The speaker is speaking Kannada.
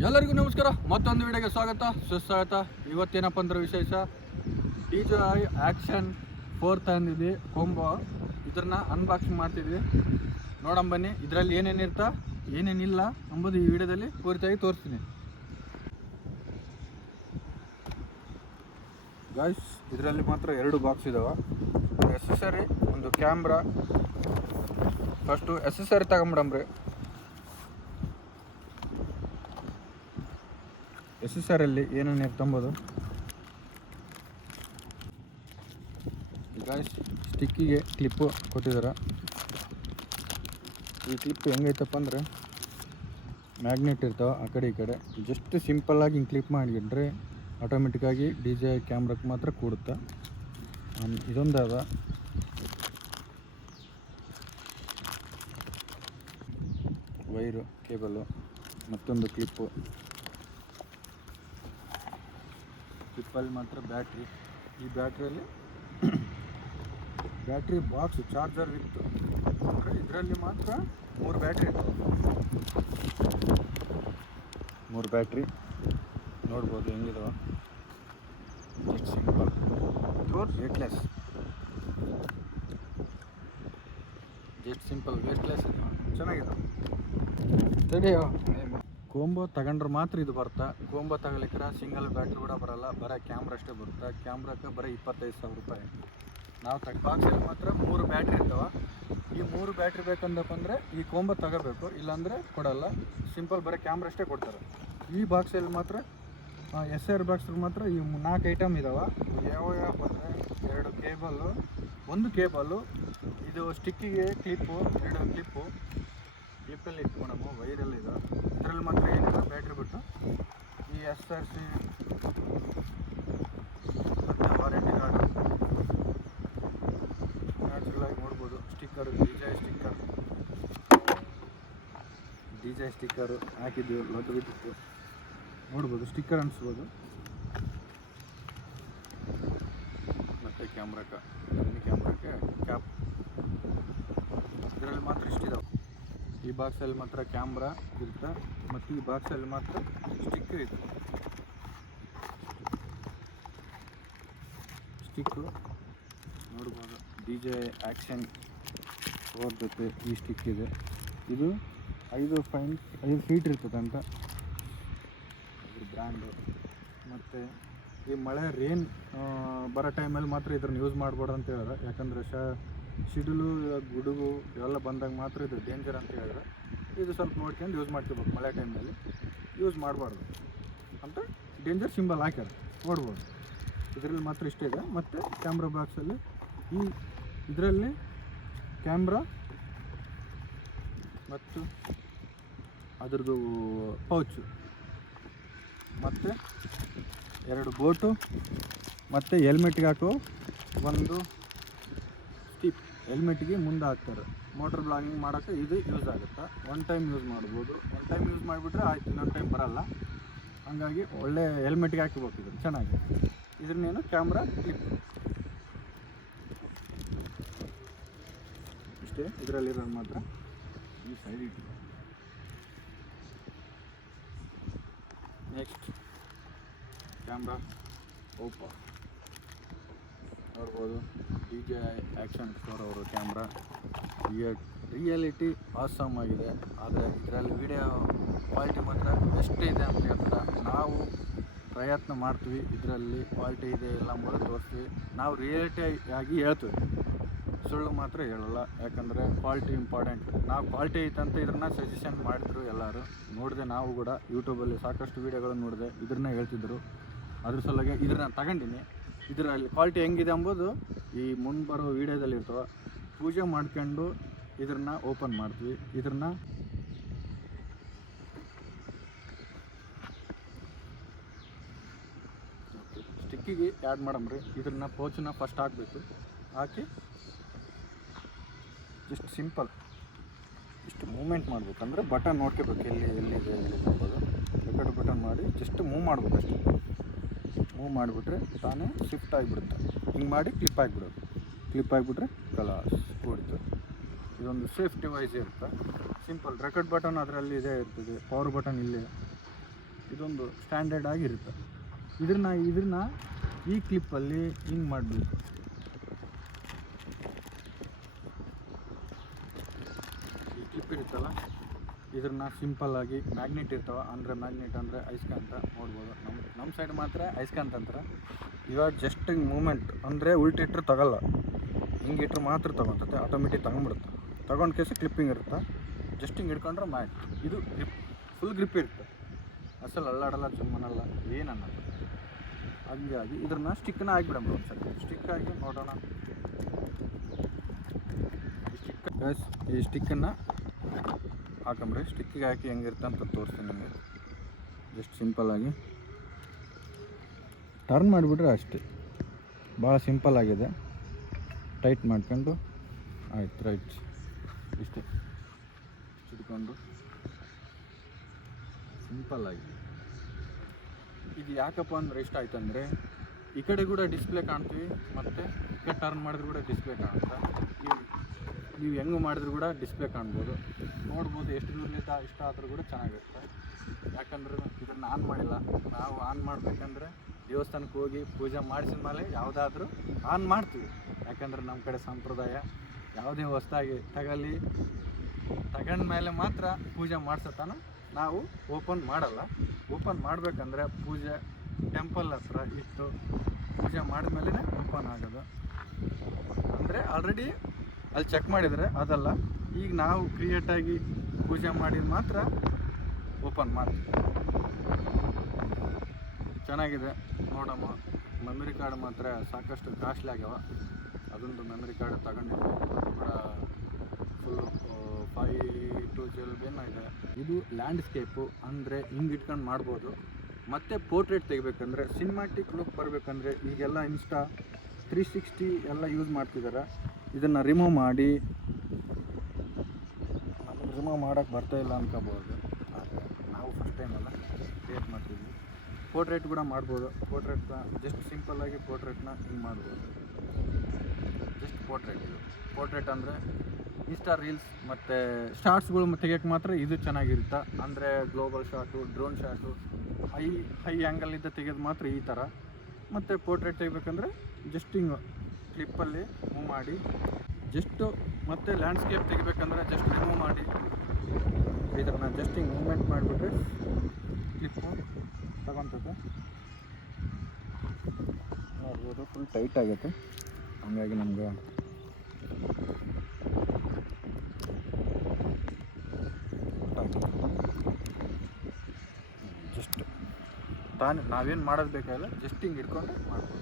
ಎಲ್ಲರಿಗೂ ನಮಸ್ಕಾರ. ಮತ್ತೊಂದು ವಿಡಿಯೋಗೆ ಸುಸ್ವಾಗತ. ಇವತ್ತೇನಪ್ಪ ಅಂದ್ರೆ ವಿಶೇಷ DJI ಆ್ಯಕ್ಷನ್ 4 ತಂದಿದ್ವಿ ಕೊಂಬೋ. ಇದನ್ನ ಅನ್ಬಾಕ್ಸಿಂಗ್ ಮಾಡ್ತಿದ್ವಿ. ನೋಡೋಣ ಬನ್ನಿ ಇದರಲ್ಲಿ ಏನೇನಿರ್ತಾ ಏನೇನಿಲ್ಲ ಎಂಬುದು ಈ ವಿಡಿಯೋದಲ್ಲಿ ಪೂರ್ತಿಯಾಗಿ ತೋರಿಸ್ತೀನಿ. ಗಾಯ್ಸ್, ಇದರಲ್ಲಿ ಮಾತ್ರ 2 ಬಾಕ್ಸ್ ಇದಾವೆ. ಒಂದು ಎಸೆಸರಿ, ಒಂದು ಕ್ಯಾಮ್ರಾ. ಫಸ್ಟು ಎಸೆಸರಿ ತಗೊಂಬಿಡಮ್ರಿ. ಎಸೆಸರಿಯಲ್ಲಿ ಏನೇನು ಇರ್ತಂಬೋದು ಗಾಯ್ಸ್, ಸ್ಟಿಕ್ಕಿಗೆ ಕ್ಲಿಪ್ಪು ಕೊಟ್ಟಿದ್ದಾರೆ. ಈ ಕ್ಲಿಪ್ ಹೆಂಗೈತಪ್ಪ ಅಂದರೆ ಮ್ಯಾಗ್ನೆಟ್ ಇರ್ತಾವೆ ಆ ಕಡೆ ಈ ಕಡೆ. ಜಸ್ಟ್ ಸಿಂಪಲ್ಲಾಗಿ ಹಿಂಗೆ ಕ್ಲಿಪ್ ಮಾಡಿಬಿಟ್ರೆ ಆಟೋಮೆಟಿಕ್ಕಾಗಿ DJI ಕ್ಯಾಮ್ರಕ್ಕೆ ಮಾತ್ರ ಕೂಡುತ್ತೆ. ಇದೊಂದು ಅದ. ವೈರು, ಕೇಬಲು, ಮತ್ತೊಂದು ಕ್ಲಿಪ್ಪು. ಕ್ಲಿಪ್ಪಲ್ಲಿ ಮಾತ್ರ ಬ್ಯಾಟ್ರಿ. ಈ ಬ್ಯಾಟ್ರಿಯಲ್ಲಿ ಬ್ಯಾಟ್ರಿ ಬಾಕ್ಸ್ ಚಾರ್ಜರ್ ಇತ್ತು ಅಂದರೆ ಇದರಲ್ಲಿ ಮಾತ್ರ 3 ಬ್ಯಾಟ್ರಿ ಇತ್ತು. 3 ಬ್ಯಾಟ್ರಿ ನೋಡ್ಬೋದು ಹೆಂಗಿದಾವ. Just simple, weightless. Just simple weightless ಇದೆ, ಚೆನ್ನಾಗಿದೆ. ತಡೆಯೋ, ಕೊಂಬೋ ತಗೊಂಡ್ರೆ ಮಾತ್ರ ಇದು ಬರುತ್ತೆ. ಕೊಂಬೋ ತಗೊಳಿಕ್ರೆ ಸಿಂಗಲ್ ಬ್ಯಾಟ್ರಿ ಕೂಡ ಬರೋಲ್ಲ, ಬರೀ ಕ್ಯಾಮ್ರಾ ಅಷ್ಟೇ ಬರುತ್ತೆ. ಕ್ಯಾಮ್ರಾಕ್ಕೆ ಬರೀ 25,000 ರೂಪಾಯಿ. ನಾವು ಬಾಕ್ಸಲ್ಲಿ ಮಾತ್ರ 3 ಬ್ಯಾಟ್ರಿ ಇರ್ತಾವೆ. ಈ 3 ಬ್ಯಾಟ್ರಿ ಬೇಕಂದಪ್ಪ ಅಂದರೆ ಈ ಕೊಂಬೋ ತಗೋಬೇಕು, ಇಲ್ಲಾಂದರೆ ಕೊಡಲ್ಲ. ಸಿಂಪಲ್ ಬರೀ ಕ್ಯಾಮ್ರಾ ಅಷ್ಟೇ ಕೊಡ್ತಾರೆ. ಈ ಬಾಕ್ಸಲ್ಲಿ ಮಾತ್ರ SR ಬಾಕ್ಸಲ್ಲಿ ಮಾತ್ರ ಈ 4 ಐಟಮ್ ಇದಾವೆ. ಯಾವ್ಯಾವ ಅಂದರೆ 2 ಕೇಬಲ್ಲು, 1 ಕೇಬಲ್ಲು, ಇದು ಸ್ಟಿಕ್ಕಿಗೆ ಕ್ಲಿಪ್ಪು, 2 ಕ್ಲಿಪ್ಪು. ಕ್ಲಿಪ್ಪಲ್ಲಿ ಇಟ್ಕೊಳಮ್ಮ, ವೈರಲ್ಲಿ ಇದೆ. ಇದರಲ್ಲಿ ಮಾತ್ರ ಏನಿಲ್ಲ ಬ್ಯಾಟ್ರಿ ಬಿಟ್ಟು. ಈ SRC ಮತ್ತು ವಾರಂಟಿ ಕಾರ್ಡು ನ್ಯಾಚುರಲಾಗಿ ನೋಡ್ಬೋದು. ಸ್ಟಿಕ್ಕರು, DJI ಸ್ಟಿಕ್ಕರು ಹಾಕಿದ್ದೀವಿ, ಲೊಟ್ಟು ಬಿಟ್ಟಿತ್ತು ನೋಡ್ಬೋದು. ಸ್ಟಿಕ್ಕರ್ ಅನಿಸ್ಬೋದು. ಮತ್ತು ಕ್ಯಾಮ್ರಾಕ್ಕೆ ಕ್ಯಾಪ್. ಇದರಲ್ಲಿ ಮಾತ್ರ ಇಷ್ಟಿದಾವೆ. ಈ ಬಾಕ್ಸಲ್ಲಿ ಮಾತ್ರ ಕ್ಯಾಮ್ರಾ ಇರುತ್ತೆ, ಮತ್ತು ಈ ಬಾಕ್ಸಲ್ಲಿ ಮಾತ್ರ ಸ್ಟಿಕ್ಕರ್ ಇದೆ. ಸ್ಟಿಕ್ಕು ನೋಡ್ಬೋದು. DJI ಆ್ಯಕ್ಷನ್ 4 ಜೊತೆ ಈ ಸ್ಟಿಕ್ ಇದೆ. ಇದು 5 ಫೀಟ್ ಇರ್ತದೆ ಅಂತ ಇದ್ರ ಬ್ರ್ಯಾಂಡು. ಮತ್ತು ಈ ಮಳೆ ರೇನ್ ಬರೋ ಟೈಮಲ್ಲಿ ಮಾತ್ರ ಇದನ್ನು ಯೂಸ್ ಮಾಡ್ಬಾರ್ದು ಅಂತ ಹೇಳಿದ್ರೆ, ಯಾಕಂದರೆ ಸಿಡಿಲು, ಗುಡುಗು ಇವೆಲ್ಲ ಬಂದಾಗ ಮಾತ್ರ ಇದು ಡೇಂಜರ್ ಅಂತ ಹೇಳಿದ್ರೆ, ಇದು ಸ್ವಲ್ಪ ನೋಡ್ಕೊಂಡು ಯೂಸ್ ಮಾಡ್ಕೋಬೇಕು. ಮಳೆ ಟೈಮಲ್ಲಿ ಯೂಸ್ ಮಾಡಬಾರ್ದು ಅಂತ ಡೇಂಜರ್ ಸಿಂಬಲ್ ಹಾಕ್ಯಾರ, ನೋಡ್ಬೋದು. ಇದರಲ್ಲಿ ಮಾತ್ರ ಇಷ್ಟೇ ಇದೆ. ಮತ್ತು ಕ್ಯಾಮ್ರಾ ಬಾಕ್ಸಲ್ಲಿ ಇದರಲ್ಲಿ ಕ್ಯಾಮ್ರಾ ಮತ್ತು ಅದ್ರದ್ದು ಪೌಚು, ಮತ್ತು 2 ಬೋಟು, ಮತ್ತು ಹೆಲ್ಮೆಟ್ಗೆ ಹಾಕೋ ಒಂದು ಸ್ಟಿಪ್. ಹೆಲ್ಮೆಟ್ಗೆ ಮುಂದೆ ಹಾಕ್ತಾರೆ. ಮೋಟರ್ ಬ್ಲಾಗಿಂಗ್ ಮಾಡೋಕ್ಕೆ ಇದು ಯೂಸ್ ಆಗುತ್ತೆ. 1 ಟೈಮ್ ಯೂಸ್ ಮಾಡ್ಬೋದು. 1 ಟೈಮ್ ಯೂಸ್ ಮಾಡಿಬಿಟ್ರೆ ಆಯ್ತು, ಇನ್ನೊಂದು ಟೈಮ್ ಬರೋಲ್ಲ. ಹಾಗಾಗಿ ಒಳ್ಳೆ ಹೆಲ್ಮೆಟ್ಗೆ ಹಾಕಿಬೇಕು. ಇದು ಚೆನ್ನಾಗಿ. ಇದನ್ನೇನು ಕ್ಯಾಮ್ರಾ ಕ್ಲಿಪ್ ಇಷ್ಟೇ. ಇದರಲ್ಲಿರೋದು ಮಾತ್ರ ಈ ಸೈಡ್ ಇಟ್ಟು. ನೆಕ್ಸ್ಟ್ ಕ್ಯಾಮ್ರಾ ಓಪನ್ ನೋಡ್ಬೋದು. DJI ಆ್ಯಕ್ಷನ್ 4 ಅವರು ಕ್ಯಾಮ್ರಾ. ರಿಯಾಲಿಟಿ ಆಸಮ್ ಆಗಿದೆ. ಆದರೆ ಇದರಲ್ಲಿ ವಿಡಿಯೋ ಕ್ವಾಲಿಟಿ ಮಾತ್ರ ಬೆಸ್ಟ್ ಇದೆ ಅಂತ ಹೇಳ್ತಾರೆ. ನಾವು ಪ್ರಯತ್ನ ಮಾಡ್ತೀವಿ, ಇದರಲ್ಲಿ ಕ್ವಾಲಿಟಿ ಇದೆ ಇಲ್ಲ ಅಂಬೋದು ತೋರಿಸ್ತೀವಿ. ನಾವು ರಿಯಾಲಿಟಿ ಆಗಿ ಹೇಳ್ತೀವಿ, ಸುಳ್ಳು ಮಾತ್ರ ಹೇಳಲ್ಲ. ಯಾಕಂದರೆ ಕ್ವಾಲಿಟಿ ಇಂಪಾರ್ಟೆಂಟ್. ನಾವು ಕ್ವಾಲಿಟಿ ಐತಂತ ಇದನ್ನು ಸಜೆಷನ್ ಮಾಡಿದ್ರು ಎಲ್ಲರೂ. ನೋಡಿದೆ, ನಾವು ಕೂಡ ಯೂಟ್ಯೂಬಲ್ಲಿ ಸಾಕಷ್ಟು ವೀಡಿಯೋಗಳನ್ನು ನೋಡಿದೆ, ಇದನ್ನ ಹೇಳ್ತಿದ್ರು. ಅದ್ರ ಸಲುವಾಗಿ ಇದನ್ನು ತಗೊಂಡಿನಿ. ಇದರಲ್ಲಿ ಕ್ವಾಲಿಟಿ ಹೆಂಗಿದೆ ಅಂಬೋದು ಈ ಮುಂದೆ ಬರೋ ವೀಡಿಯೋದಲ್ಲಿ ಇರ್ತವೆ. ಪೂಜೆ ಮಾಡ್ಕೊಂಡು ಇದನ್ನು ಓಪನ್ ಮಾಡ್ತೀವಿ. ಇದನ್ನು ಸ್ಟಿಕ್ಕಿಗೆ ಆ್ಯಡ್ ಮಾಡಮ್ರಿ. ಇದನ್ನು ಪೌಚನ್ನ ಫಸ್ಟ್ ಹಾಕಬೇಕು. ಹಾಕಿ ಜಸ್ಟ್ ಸಿಂಪಲ್ ಇಷ್ಟು ಮೂಮೆಂಟ್ ಮಾಡ್ಬೇಕಂದ್ರೆ ಬಟನ್ ನೋಡ್ಕೋಬೇಕು, ಎಲ್ಲಿದೆ ಅಂಬೋದು. ರೆಕಾರ್ಡ್ ಬಟನ್ ಮಾಡಿ ಜಸ್ಟ್ ಮೂವ್ ಮಾಡ್ಬೇಕು ಅಷ್ಟೇ. ಮೂವ್ ಮಾಡಿಬಿಟ್ರೆ ತಾನೇ ಶಿಫ್ಟ್ ಆಗಿಬಿಡುತ್ತೆ. ಹಿಂಗೆ ಮಾಡಿ ಕ್ಲಿಪ್ ಆಗಿಬಿಡೋದು. ಕ್ಲಿಪ್ ಆಗಿಬಿಟ್ರೆ ಕಲಾಸ್ ಹೊಡಿತು. ಇದೊಂದು ಸೇಫ್ಟಿ ವೈಸ್ ಇರುತ್ತೆ. ಸಿಂಪಲ್ ರೆಕಾರ್ಡ್ ಬಟನ್ ಅದರಲ್ಲಿ ಇದೇ ಇರ್ತದೆ. ಪವರ್ ಬಟನ್ ಇಲ್ಲೇ. ಇದೊಂದು ಸ್ಟ್ಯಾಂಡರ್ಡ್ ಆಗಿರುತ್ತೆ. ಇದನ್ನ ಈ ಕ್ಲಿಪ್ಪಲ್ಲಿ ಹಿಂಗೆ ಮಾಡಬೇಕು. ಈ ಕ್ಲಿಪ್ ಇರುತ್ತಲ್ಲ, ಇದನ್ನ ಸಿಂಪಲ್ಲಾಗಿ ಮ್ಯಾಗ್ನೆಟ್ ಇರ್ತಾವೆ, ಅಂದರೆ ಮ್ಯಾಗ್ನೆಟ್ ಅಂದರೆ ಅಯಸ್ಕಾಂತ ನೋಡ್ಬೋದು. ನಮ್ಮ ಸೈಡ್ ಮಾತ್ರ ಅಯಸ್ಕಾಂತ ಅಂತಾರೆ. ಇವಾಗ ಜಸ್ಟ್ ಮೂಮೆಂಟ್ ಅಂದರೆ ಉಲ್ಟಿಟ್ರೆ ತಗೊಲ್ಲ, ಹಿಂಗೆ ಇಟ್ರೆ ಮಾತ್ರ ತಗೊತತೆ, ಆಟೋಮೆಟಿಕ್ ತಗೊಂಡ್ಬಿಡುತ್ತೆ. ತಗೊಂಡು ಕೇಸಿ ಕ್ಲಿಪ್ಪಿಂಗ್ ಇರುತ್ತೆ, ಜಸ್ಟ್ ಹಿಂಗೆ ಹಿಡ್ಕೊಂಡ್ರೆ ಮ್ಯಾಟ್. ಇದು ಗ್ರಿಪ್, ಫುಲ್ ಗ್ರಿಪ್ ಇರುತ್ತೆ, ಅಸಲು ಅಲ್ಲಾಡಲ್ಲ, ಜುಮ್ಮನಲ್ಲ, ಏನನ್ನಲ್ಲ. ಹಂಗಾಗಿ ಇದ್ರನ್ನ ಸ್ಟಿಕ್ಕನ್ನ ಹಾಕಿಬಿಡೋಣ ಒಂದ್ಸರಿ. ಸ್ಟಿಕ್ ಹಾಕಿ ನೋಡೋಣ. ಈ ಸ್ಟಿಕ್ಕನ್ನು ಹಾಕೊಂಬಿಡಿ. ಸ್ಟಿಕ್ಕಿಗೆ ಹಾಕಿ ಹೆಂಗಿರುತ್ತೆ ಅಂತ ತೋರಿಸ್ತೀನಿ ನಿಮಗೆ. ಜಸ್ಟ್ ಸಿಂಪಲ್ಲಾಗಿ ಟರ್ನ್ ಮಾಡಿಬಿಟ್ರೆ ಅಷ್ಟೇ, ಭಾಳ ಸಿಂಪಲ್ ಆಗಿದೆ. ಟೈಟ್ ಮಾಡ್ಕೊಂಡು ಆಯ್ತು, ರೈಟ್ ಇಷ್ಟೇ ಹಿಡ್ಕೊಂಡು ಸಿಂಪಲ್ಲಾಗಿ. ಇದು ಯಾಕಪ್ಪ ಅಂದರೆ ಇಷ್ಟ ಆಯ್ತು ಅಂದರೆ, ಈ ಕಡೆ ಕೂಡ ಡಿಸ್ಪ್ಲೇ ಕಾಣ್ತೀವಿ, ಮತ್ತು ಈ ಕಡೆ ಟರ್ನ್ ಮಾಡಿದ್ರು ಕೂಡ ಡಿಸ್ಪ್ಲೇ ಕಾಣುತ್ತೆ. ನೀವು ಹೆಂಗೆ ಮಾಡಿದ್ರು ಕೂಡ ಡಿಸ್ಪ್ಲೇ ಕಾಣ್ಬೋದು, ನೋಡ್ಬೋದು. ಎಷ್ಟು ದೂರಲಿಂದ ಇಷ್ಟ ಆದರೂ ಕೂಡ ಚೆನ್ನಾಗಿರುತ್ತೆ. ಯಾಕಂದ್ರೆ ಇದನ್ನು ಆನ್ ಮಾಡಿಲ್ಲ, ನಾವು ಆನ್ ಮಾಡಬೇಕಂದ್ರೆ ದೇವಸ್ಥಾನಕ್ಕೆ ಹೋಗಿ ಪೂಜೆ ಮಾಡಿಸಿದ ಮೇಲೆ ಯಾವುದಾದ್ರೂ ಆನ್ ಮಾಡ್ತೀವಿ. ಯಾಕಂದ್ರೆ ನಮ್ಮ ಕಡೆ ಸಂಪ್ರದಾಯ, ಯಾವುದೇ ಹೊಸ್ದಾಗಿ ತಗೊಂಡ ಮೇಲೆ ಮಾತ್ರ ಪೂಜೆ ಮಾಡಿಸೋತನ ನಾವು ಓಪನ್ ಮಾಡಲ್ಲ. ಓಪನ್ ಮಾಡಬೇಕಂದ್ರೆ ಪೂಜೆ ಟೆಂಪಲ್ ಹತ್ರ ಇಟ್ಟು ಪೂಜೆ ಮಾಡಿದ್ಮೇಲೆ ಓಪನ್ ಆಗೋದು. ಅಂದರೆ ಆಲ್ರೆಡಿ ಅಲ್ಲಿ ಚೆಕ್ ಮಾಡಿದರೆ ಅದಲ್ಲ, ಈಗ ನಾವು ಕ್ರಿಯೇಟಾಗಿ ಪೂಜೆ ಮಾಡಿದ ಮಾತ್ರ ಓಪನ್ ಮಾಡ್ತೀವಿ. ಚೆನ್ನಾಗಿದೆ ನೋಡಮ್ಮ. ಮೆಮರಿ ಕಾರ್ಡ್ ಮಾತ್ರ ಸಾಕಷ್ಟು ಕಾಸ್ಟ್ಲಿ ಆಗ್ಯಾವ. ಅದೊಂದು ಮೆಮರಿ ಕಾರ್ಡ್ ತಗೊಂಡಿದ್ವಿ ಕೂಡ, ಫುಲ್ಲು 512 GB ಇದೆ. ಇದು ಲ್ಯಾಂಡ್ಸ್ಕೇಪು, ಅಂದರೆ ಹಿಂಗೆ ಇಟ್ಕೊಂಡು ಮಾಡ್ಬೋದು. ಮತ್ತು ಪೋರ್ಟ್ರೇಟ್ ತೆಗಿಬೇಕಂದ್ರೆ, ಸಿನಿಮ್ಯಾಟಿಕ್ ಲುಕ್ ಬರಬೇಕಂದ್ರೆ, ಈಗೆಲ್ಲ ಇನ್ಸ್ಟಾ 360 ಎಲ್ಲ ಯೂಸ್ ಮಾಡ್ತಿದ್ದಾರೆ. ಇದನ್ನು ರಿಮೂವ್ ಮಾಡಿ, ನಮಗೆ ರಿಮೂವ್ ಮಾಡೋಕ್ಕೆ ಬರ್ತಾಯಿಲ್ಲ ಅನ್ಕೋಬೋದು, ಆದರೆ ನಾವು ಫಸ್ಟ್ ಟೈಮೆಲ್ಲ ಕ್ರಿಯೇಟ್ ಮಾಡ್ತಿದ್ವಿ. ಪೋರ್ಟ್ರೇಟ್ ಕೂಡ ಮಾಡ್ಬೋದು. ಪೋರ್ಟ್ರೇಟ್ನ ಜಸ್ಟ್ ಸಿಂಪಲ್ಲಾಗಿ ಪೋರ್ಟ್ರೇಟ್ನ ಹಿಂಗೆ ಮಾಡ್ಬೋದು. Just portrait. ಇದು ಪೋರ್ಟ್ರೇಟ್ ಅಂದರೆ ಇನ್ಸ್ಟಾ ರೀಲ್ಸ್ ಮತ್ತು ಶಾರ್ಟ್ಸ್ಗಳು ತೆಗಿಯೋಕ್ಕೆ ಮಾತ್ರ ಇದು ಚೆನ್ನಾಗಿರುತ್ತೆ. ಅಂದರೆ global shot, drone shot, high ಆ್ಯಂಗಲಿಂದ ತೆಗೆಯೋದು ಮಾತ್ರ ಈ ಥರ. ಮತ್ತು ಪೋರ್ಟ್ರೇಟ್ ತೆಗಿಬೇಕಂದ್ರೆ ಜಸ್ಟ್ ಹಿಂಗೆ ಕ್ಲಿಪ್ಪಲ್ಲಿ ಮೂವ್ ಮಾಡಿ, ಜಸ್ಟು. ಮತ್ತು ಲ್ಯಾಂಡ್ಸ್ಕೇಪ್ ತೆಗಿಬೇಕಂದ್ರೆ ಜಸ್ಟ್ ರಿಮೂವ್ ಮಾಡಿ ಇದನ್ನು ಜಸ್ಟ್ ಹಿಂಗೆ ಮೂವ್ಮೆಂಟ್ ಮಾಡಿಬಿಟ್ರೆ ಕ್ಲಿಪ್ಪು ತಗೊತದೆ. ನೋಡ್ಬೋದು, ಫುಲ್ ಟೈಟ್ ಆಗುತ್ತೆ. ಹಾಗಾಗಿ ನಮ್ಗೆ ಜಸ್ಟ್ ನಾವೇನು ಮಾಡೋದು ಬೇಕಾಗಿಲ್ಲ, ಜಸ್ಟ್ ಹಿಂಗೆ ಹಿಡ್ಕೊಂಡು ಮಾಡ್ಬೋದು.